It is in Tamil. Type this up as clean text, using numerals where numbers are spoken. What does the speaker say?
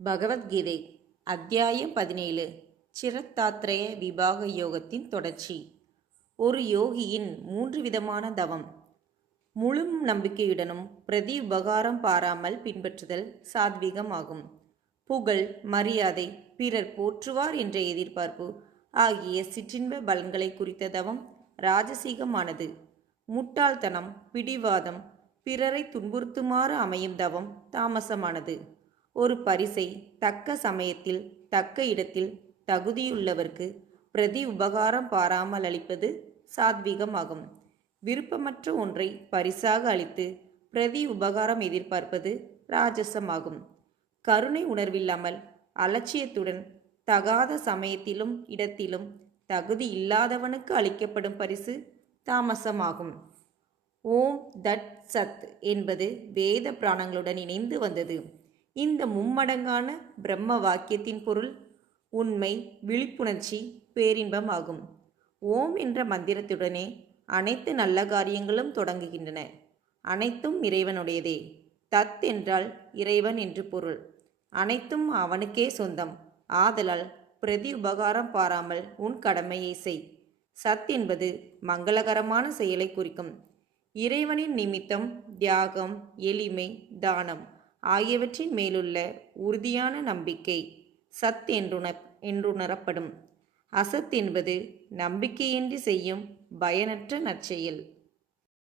பகவத்கீதை அத்தியாயம் 17 சிரத்தாத்ரய விபாக யோகத்தின் தொடர்ச்சி. ஒரு யோகியின் 3 விதமான தவம். முழு நம்பிக்கையுடனும் பிரதி உபகாரம் பாராமல் பின்பற்றுதல் சாத்வீகம் ஆகும். புகழ், மரியாதை, பிறர் போற்றுவார் என்ற எதிர்பார்ப்பு ஆகிய சிற்றின்ப பலன்களை குறித்த தவம் ராஜசீகமானது. முட்டாள்தனம், பிடிவாதம், பிறரை துன்புறுத்துமாறு அமையும் தவம் தாமசமானது. ஒரு பரிசை தக்க சமயத்தில் தக்க இடத்தில் தகுதியுள்ளவர்க்கு பிரதி உபகாரம் பாராமல் அளிப்பது சாத்வீகமாகும். விருப்பமற்ற ஒன்றை பரிசாக அளித்து பிரதி உபகாரம் எதிர்பார்ப்பது ராஜசமாகும். கருணை உணர்வில்லாமல் அலட்சியத்துடன் தகாத சமயத்திலும் இடத்திலும் தகுதி இல்லாதவனுக்கு அளிக்கப்படும் பரிசு தாமசமாகும். ஓம் தட் சத் என்பது வேத பிராணங்களுடன் இணைந்து வந்தது. இந்த மும்மடங்கான பிரம்ம வாக்கியத்தின் பொருள் உண்மை, விழிப்புணர்ச்சி, பேரின்பம் ஆகும். ஓம் என்ற மந்திரத்துடனே அனைத்து நல்ல காரியங்களும் தொடங்குகின்றன. அனைத்தும் இறைவனுடையதே. தத் என்றால் இறைவன் என்று பொருள். அனைத்தும் அவனுக்கே சொந்தம். ஆதலால் பிரதி உபகாரம் பாராமல் உன் கடமையை செய். சத் என்பது மங்களகரமான செயலை குறிக்கும். இறைவனின் நிமித்தம் தியாகம், எளிமை, தானம் ஆகியவற்றின் மேலுள்ள உறுதியான நம்பிக்கை சத் என்றுணரப்படும். அசத் என்பது நம்பிக்கையின்றி செய்யும் பயனற்ற நற்செயல்.